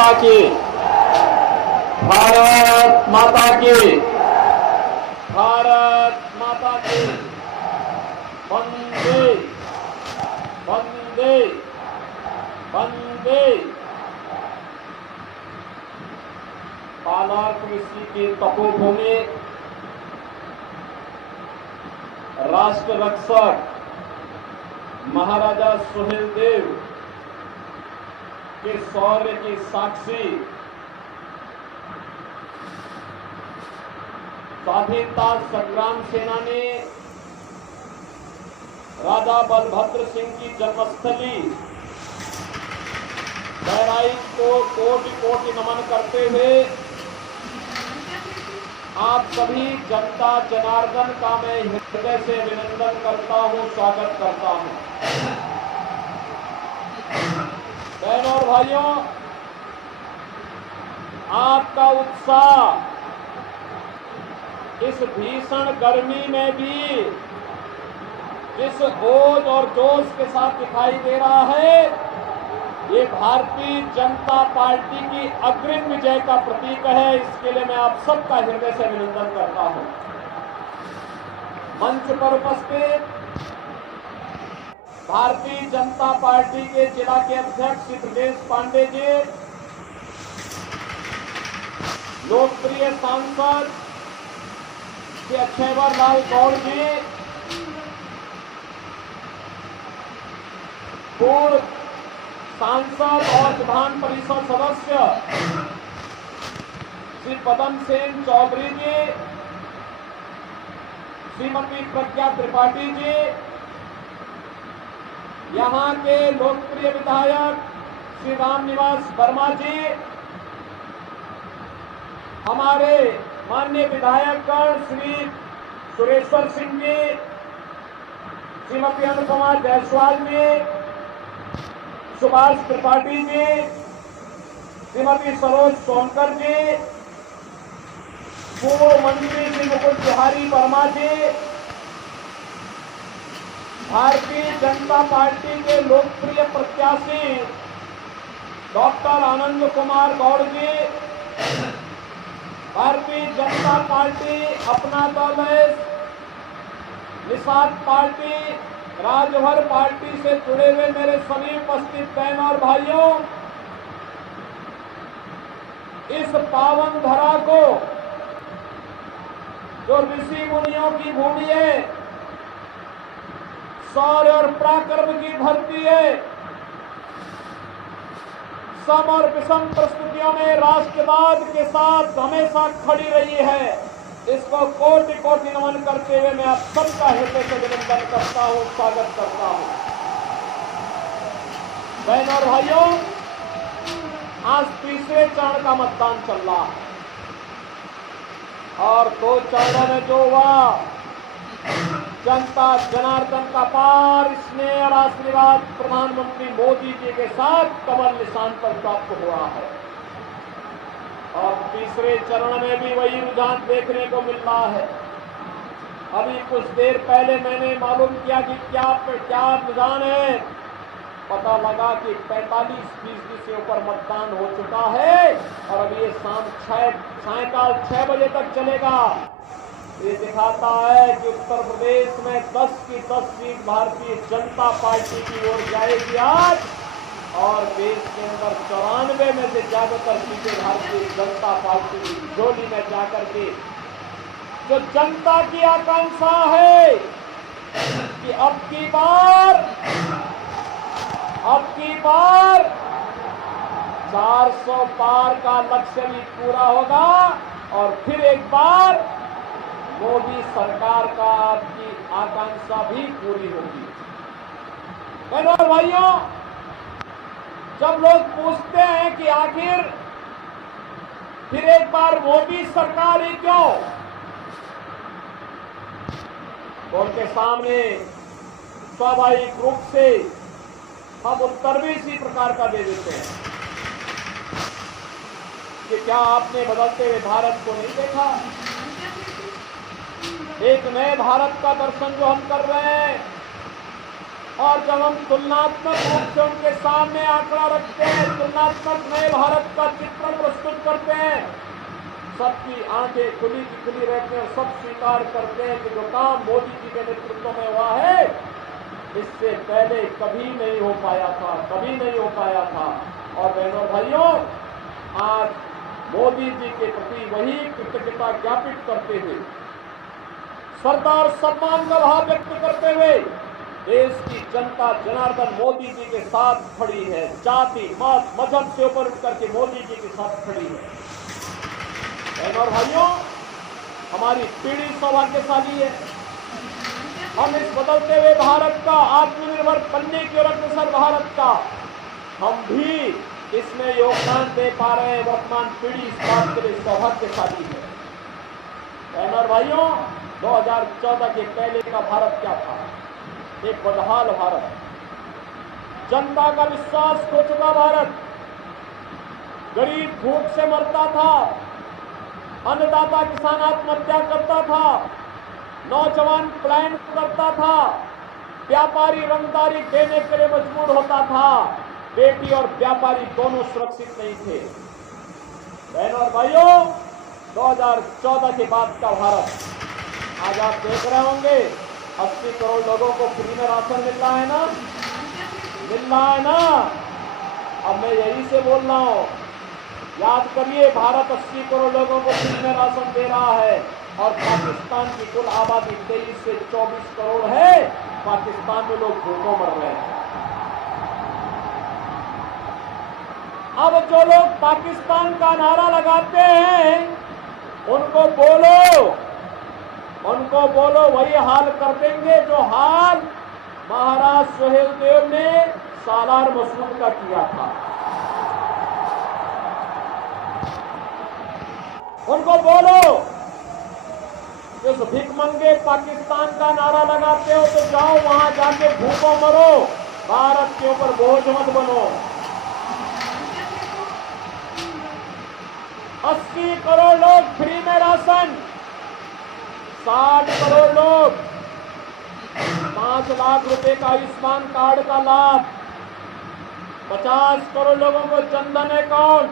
माता की, भारत माता की, भारत माता की। वंदे वंदे वंदे। पालार कृषि की तपोभूमि, राष्ट्र रक्षक महाराजा सुहेलदेव के शौर्य की साक्षी स्वाधीनता संग्राम सेनानी राजा बलभद्र सिंह की जन्मस्थली बहराइच को कोटि कोटि नमन करते हुए आप सभी जनता जनार्दन का मैं हृदय से अभिनंदन करता हूं, स्वागत करता हूं। बहनों और भाइयों, आपका उत्साह इस भीषण गर्मी में भी जिस ओज और जोश के साथ दिखाई दे रहा है, ये भारतीय जनता पार्टी की अग्रिम विजय का प्रतीक है। इसके लिए मैं आप सबका हृदय से अभिनंदन करता हूं। मंच पर उपस्थित भारतीय जनता पार्टी के जिला के अध्यक्ष श्री ब्रजेश पांडे जी, लोकप्रिय सांसद श्री अक्षयवर लाल गौड़ जी, पूर्व सांसद और विधान परिषद सदस्य श्री पदम सेन चौधरी जी, श्रीमती प्रज्ञा त्रिपाठी जी, यहाँ के लोकप्रिय विधायक श्री रामनिवास वर्मा जी, हमारे माननीय विधायकगण श्री सुरेश्वर सिंह जी, श्रीमती अनुपमा जायसवाल जी, सुभाष त्रिपाठी जी, श्रीमती सरोज सोनकर जी, पूर्व मंत्री श्री मुकुट बिहारी वर्मा जी, भारतीय जनता पार्टी के लोकप्रिय प्रत्याशी डॉक्टर आनंद कुमार गौड़ जी, भारतीय जनता पार्टी अपना दल है, निषाद पार्टी, राजभर पार्टी से जुड़े हुए मेरे सभी उपस्थित बहनों और भाइयों, इस पावन धरा को जो ऋषि मुनियों की भूमि है, शौर्य और पराक्रम की धरती है, सम और विषम परिस्थितियों में राष्ट्रवाद के साथ हमेशा खड़ी रही है, इसको कोटि कोटि नमन करते हुए मैं आप सबका हृदय से अभिनंदन करता हूं, स्वागत करता हूं। बहनों और भाइयों, आज तीसरे चरण का मतदान चल रहा है और 2 चरणों में जो हुआ, जनता जनार्दन का पार स्नेह और आशीर्वाद प्रधानमंत्री मोदी जी के साथ कमल निशान पर प्राप्त हुआ है और तीसरे चरण में भी वही रुझान देखने को मिल रहा है। अभी कुछ देर पहले मैंने मालूम किया कि क्या रुझान है, पता लगा कि 45% से ऊपर मतदान हो चुका है और अभी ये सायंकाल 6 बजे तक चलेगा। ये दिखाता है कि उत्तर प्रदेश में 10 की 10 सीट भारतीय जनता पार्टी की ओर जाएगी आज और देश के अंदर 94 में से ज्यादातर सीटें भारतीय जनता पार्टी की झोली में जाकर के, जो जनता की आकांक्षा है कि अब की बार 400 पार का लक्ष्य भी पूरा होगा और फिर एक बार मोदी सरकार का की आकांक्षा भी पूरी होगी। बहनों और भाइयों, जब लोग पूछते हैं कि आखिर फिर एक बार मोदी सरकार ही क्यों, तो उनके सामने स्वाभाविक रूप से हम उत्तर भी इसी प्रकार का दे देते हैं कि क्या आपने बदलते हुए भारत को नहीं देखा? एक नए भारत का दर्शन जो हम कर रहे हैं और जब हम तुलनात्मक रूप से उनके सामने आंकड़ा रखते हैं, तुलनात्मक नए भारत का चित्र प्रस्तुत करते हैं, सबकी आंखें खुली की खुली रहती हैं, सब स्वीकार करते हैं कि जो काम मोदी जी के नेतृत्व में हुआ है इससे पहले कभी नहीं हो पाया था, कभी नहीं हो पाया था। और बहनों भाइयों, आज मोदी जी के प्रति वही कृतज्ञता ज्ञापित करते हुए, श्रद्धा और सम्मान का भाव व्यक्त करते हुए देश की जनता जनार्दन मोदी जी के साथ खड़ी है। जाति मत मजहब से ऊपर उठ करके मोदी जी के साथ खड़ी है। बहनों और भाइयों, हमारी पीढ़ी सौभाग्यशाली है। हम इस बदलते हुए भारत का, आत्मनिर्भर बनने की ओर अग्रसर भारत का, हम भी इसमें योगदान दे पा रहे हैं। वर्तमान पीढ़ी इस बात के लिए सौभाग्यशाली है। बहनों और भाइयों, 2014 के पहले का भारत क्या था? एक बदहाल भारत, जनता का विश्वास खो चुका भारत, गरीब भूख से मरता था, अन्नदाता किसान आत्महत्या करता था, नौजवान पलायन करता था, व्यापारी रंगदारी देने के लिए मजबूर होता था, बेटी और व्यापारी दोनों सुरक्षित नहीं थे। बहनों और भाइयों, 2014 के बाद का भारत, आज आप देख रहे होंगे 80 करोड़ लोगों को फ्री में राशन मिल रहा है ना, मिल रहा है ना। अब मैं यही से बोल रहा हूं, याद करिए, भारत 80 करोड़ लोगों को फ्री में राशन दे रहा है और पाकिस्तान की कुल आबादी 23 से 24 करोड़ है। पाकिस्तान में लोग भूखों मर रहे हैं। अब जो लोग पाकिस्तान का नारा लगाते हैं, उनको बोलो वही हाल कर देंगे जो हाल महाराज सुहेलदेव ने सालार मसूद का किया था। उनको बोलो कि भिखमंगे पाकिस्तान का नारा लगाते हो तो जाओ वहां जाके भूखों मरो, भारत के ऊपर बोझ मत बनो। 80 करोड़ लोग फ्री में राशन, 60 करोड़ लोग 5 लाख रुपए का आयुष्मान कार्ड का लाभ, 50 करोड़ लोगों को जनधन अकाउंट।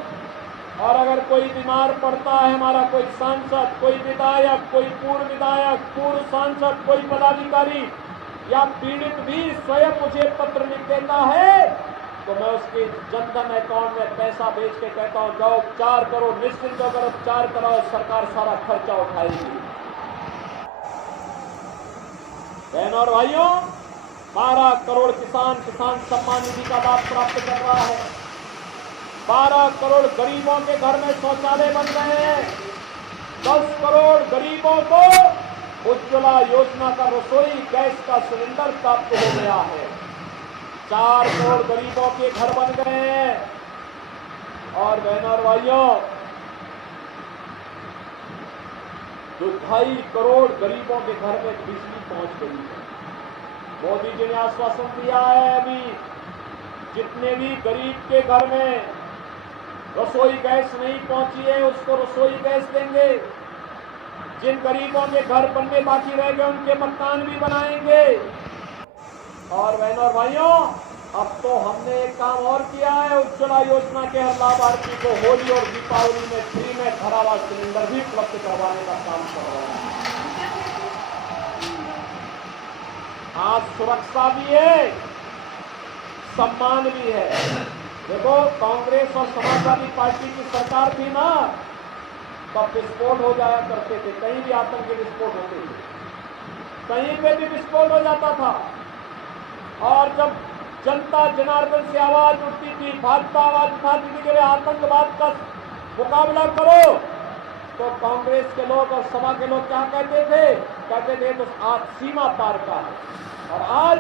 और अगर कोई बीमार पड़ता है, हमारा कोई सांसद, कोई विधायक, कोई पूर्व विधायक, पूर्व सांसद, कोई पदाधिकारी या पीड़ित भी स्वयं मुझे पत्र लिख देता है, तो मैं उसके जनधन अकाउंट में पैसा भेज के कहता हूं जाओ उपचार करो, निश्चिंत होकर उपचार कराओ, सरकार सारा खर्चा उठाएगी। बहनों और भाइयों, 12 करोड़ किसान सम्मान निधि का लाभ प्राप्त कर रहा है। 12 करोड़ गरीबों के घर में शौचालय बन रहे हैं। 10 करोड़ गरीबों को उज्ज्वला योजना का रसोई गैस का सिलेंडर प्राप्त हो गया है। 4 करोड़ गरीबों के घर बन गए हैं। और बहनों और भाइयों, 2.5 करोड़ गरीबों के घर में बिजली पहुंच गई है। मोदी जी ने आश्वासन दिया है, अभी जितने भी गरीब के घर में रसोई गैस नहीं पहुंची है उसको रसोई गैस देंगे। जिन गरीबों के घर बनने बाकी रह गए उनके मकान भी बनाएंगे। और बहनों और भाइयों, अब तो हमने एक काम और किया है, उज्ज्वला योजना के हर लाभार्थी को होली और दीपावली में फ्री में भरा हुआ सिलेंडर भी उपलब्ध करवाने का काम कर रहे हैं। आज सुरक्षा भी है, सम्मान भी है। देखो, कांग्रेस और समाजवादी पार्टी की सरकार थी ना, तब विस्फोट हो जाया करते थे, कहीं भी आतंकी विस्फोट होते थे, कहीं पे भी विस्फोट हो जाता था। और जब जनता जनार्दन से आवाज उठती थी, भाजपा आवाज उठाती थी कि आतंकवाद का मुकाबला करो, तो कांग्रेस के लोग और सभा के लोग क्या कहते थे तो आज सीमा पार का है। और आज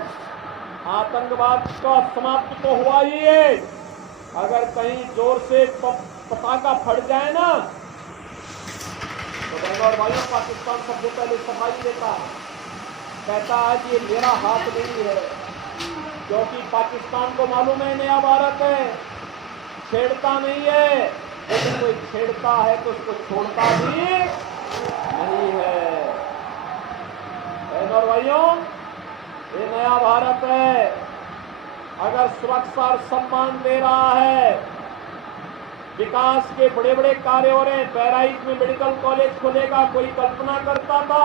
आतंकवाद का समाप्त तो हुआ ही है। अगर कहीं जोर से पटाखा फट जाए ना, तो बहनों और भाइयों, पाकिस्तान सबसे पहले सफाई देता है, कहता है कि ये मेरा हाथ नहीं है, क्योंकि पाकिस्तान को मालूम है नया भारत है, छेड़ता नहीं है। लेकिन कोई छेड़ता है तो उसको छोड़ता भी नहीं है। बहनों और भाइयों, ये नया भारत है। अगर सुरक्षा और सम्मान दे रहा है, विकास के बड़े बड़े कार्य हो रहे हैं, बहराइच में मेडिकल कॉलेज खुलेगा, कोई कल्पना करता था?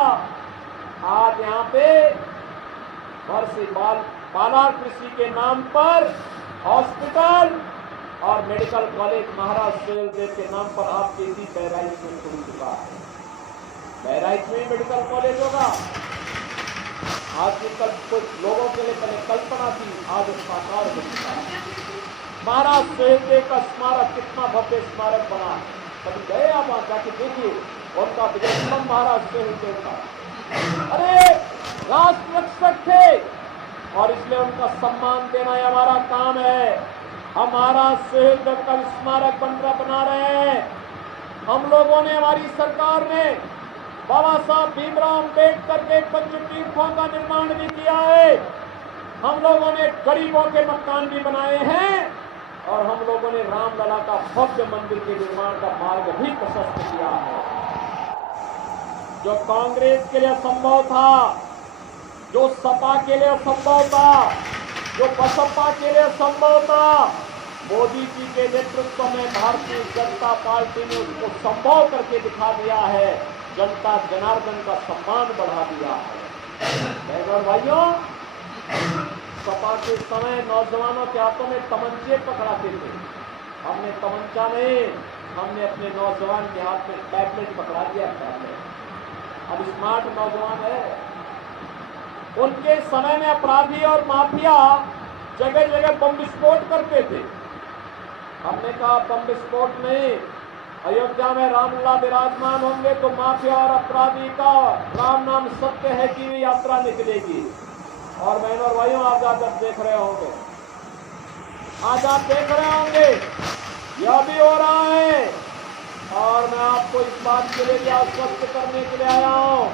आज यहाँ पे महर्षि बाला कृषि के नाम पर हॉस्पिटल और मेडिकल कॉलेज महाराज सुहेलदेव के नाम पर आपके भी बहराइच में खुल चुका है। बहराइच में मेडिकल कॉलेज होगा। आज की कल कुछ लोगों के लिए पहले कल्पना थी, आज साकार हो चुका है। महाराज सुहेलदेव का स्मारक कितना भव्य स्मारक बना है। कभी गए आप वहां जाके देखिए उनका विजय स्तंभ महाराज सुहेलदेव का। अरे राष्ट्र रक्षक थे और इसलिए उनका सम्मान देना ही हमारा काम है। हमारा सुहेलदेव का स्मारक बना रहे हैं हम लोगों ने। हमारी सरकार ने बाबा साहब भीमराव अम्बेडकर के पंचतीर्थों का निर्माण भी किया है। हम लोगों ने गरीबों के मकान भी बनाए हैं और हम लोगों ने रामलला का भव्य मंदिर के निर्माण का मार्ग भी प्रशस्त किया है। जो कांग्रेस के लिए असंभव था, जो सपा के लिए असंभव था, जो बसपा के लिए असंभव था, मोदी जी के नेतृत्व में भारतीय जनता पार्टी ने उसको संभव करके दिखा दिया है। जनता जनार्दन का सम्मान बढ़ा दिया है। बहनों और भाइयों, सपा के समय नौजवानों के हाथों में तमंचे पकड़ाते थे। हमने तमंचा नहीं, हमने अपने नौजवान के हाथ में टैबलेट पकड़ा दिया। अब स्मार्ट नौजवान है। उनके समय में अपराधी और माफिया जगह जगह बम विस्फोट करते थे। हमने कहा बम विस्फोट नहीं, अयोध्या में रामलला विराजमान होंगे तो माफिया और अपराधी का राम नाम सत्य है की भी यात्रा निकलेगी। और बहनों और भाइयों, आज आप देख रहे होंगे, आज आप देख रहे होंगे यह भी हो रहा है। और मैं आपको इस बात के लिए आश्वस्त करने के लिए आया हूं।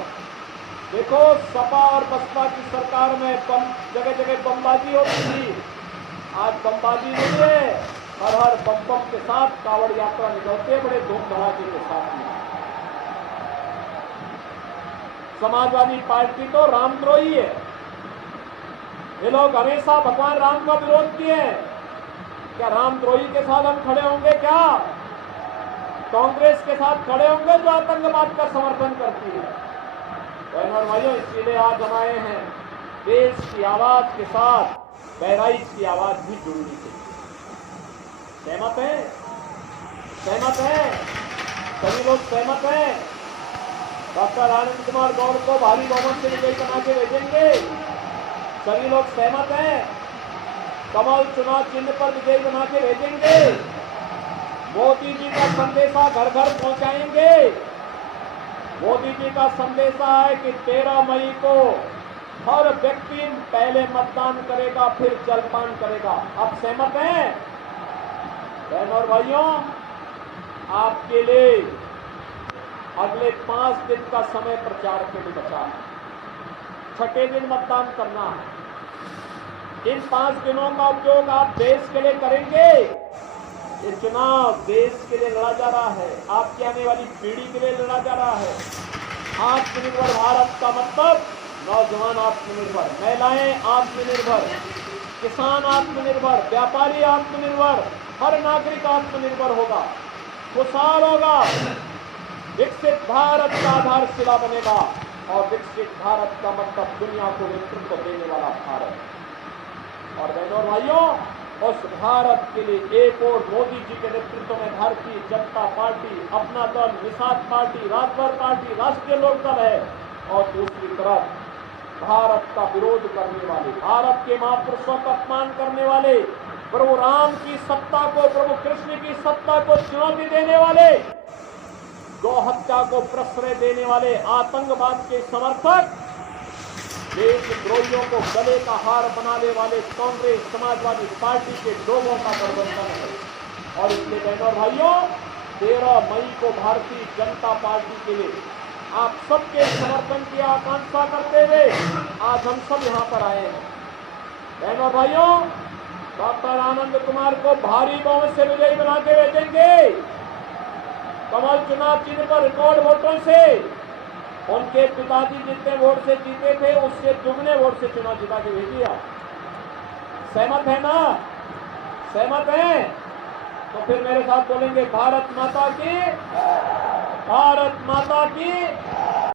देखो, सपा और बसपा की सरकार में जगह जगह बमबाजी होती थी। आज बमबाजी नहीं है, हर बम के साथ कावड़ यात्रा निकलते बड़े धूम धड़ाके के साथ में। समाजवादी पार्टी तो रामद्रोही है। ये लोग हमेशा भगवान राम का विरोध किए हैं। क्या रामद्रोही के साथ हम खड़े होंगे? क्या कांग्रेस के साथ खड़े होंगे जो आतंकवाद का समर्थन करती है? बहनों और भाइयों, इसीलिए आज हम आए हैं। देश की आवाज के साथ बहराइच की आवाज भी जुड़नी चाहिए। सहमत है? सहमत है? सभी लोग सहमत हैं? डॉक्टर आनंद कुमार गौड़ को भारी बहुमत से विजयी बना के भेजेंगे। सभी लोग सहमत हैं? कमल चुनाव चिन्ह पर विजयी बना के भेजेंगे। मोदी जी का संदेशा घर घर पहुंचाएंगे। मोदी जी का संदेशा है कि 13 मई को हर व्यक्ति पहले मतदान करेगा, फिर जलपान करेगा। आप सहमत हैं? बहनों और भाइयों, आपके लिए अगले 5 दिन का समय प्रचार के लिए बचा है। छठे दिन मतदान करना है। इन 5 दिनों का उपयोग आप देश के लिए करेंगे। ये चुनाव देश के लिए लड़ा जा रहा है, आपकी आने वाली पीढ़ी के लिए लड़ा जा रहा है। आत्मनिर्भर भारत का मतलब नौजवान आत्मनिर्भर, महिलाएं आत्मनिर्भर, किसान आत्मनिर्भर, व्यापारी आत्मनिर्भर, हर नागरिक आत्मनिर्भर होगा, खुशहाल होगा। विकसित भारत का आधारशिला बनेगा और विकसित भारत का मतलब दुनिया को नेतृत्व देने वाला भारत। और बहनों और भाइयों, उस भारत के लिए एक और मोदी जी के नेतृत्व में भारतीय जनता पार्टी, अपना दल, निषाद पार्टी, राजभर पार्टी, राष्ट्रीय लोकदल है। और दूसरी तरफ भारत का विरोध करने वाले, भारत के महापुरुषों का अपमान करने वाले, प्रभु राम की सत्ता को, प्रभु कृष्ण की सत्ता को चुनौती देने वाले, गौ हत्या को प्रश्रय देने वाले, आतंकवाद के समर्थक, देशद्रोहियों को गले का हार बनाने वाले कांग्रेस समाजवादी पार्टी के लोगों का गठबंधन है। और इसलिए बहनों और भाइयों, 13 मई को भारतीय जनता पार्टी के लिए आप सबके समर्थन की आकांक्षा करते हुए आज हम सब यहाँ पर आए हैं। बहनों और भाइयों, डॉक्टर आनंद कुमार को भारी बहुमत से विजयी बना के भेजेंगे। कमल चुनाव चिन्ह पर रिकॉर्ड वोटों से, उनके पिताजी जितने वोट से जीते थे उससे दुगने वोट से चुनाव जिता के भेजिए। सहमत है ना? सहमत है? तो फिर मेरे साथ बोलेंगे भारत माता की, भारत माता की।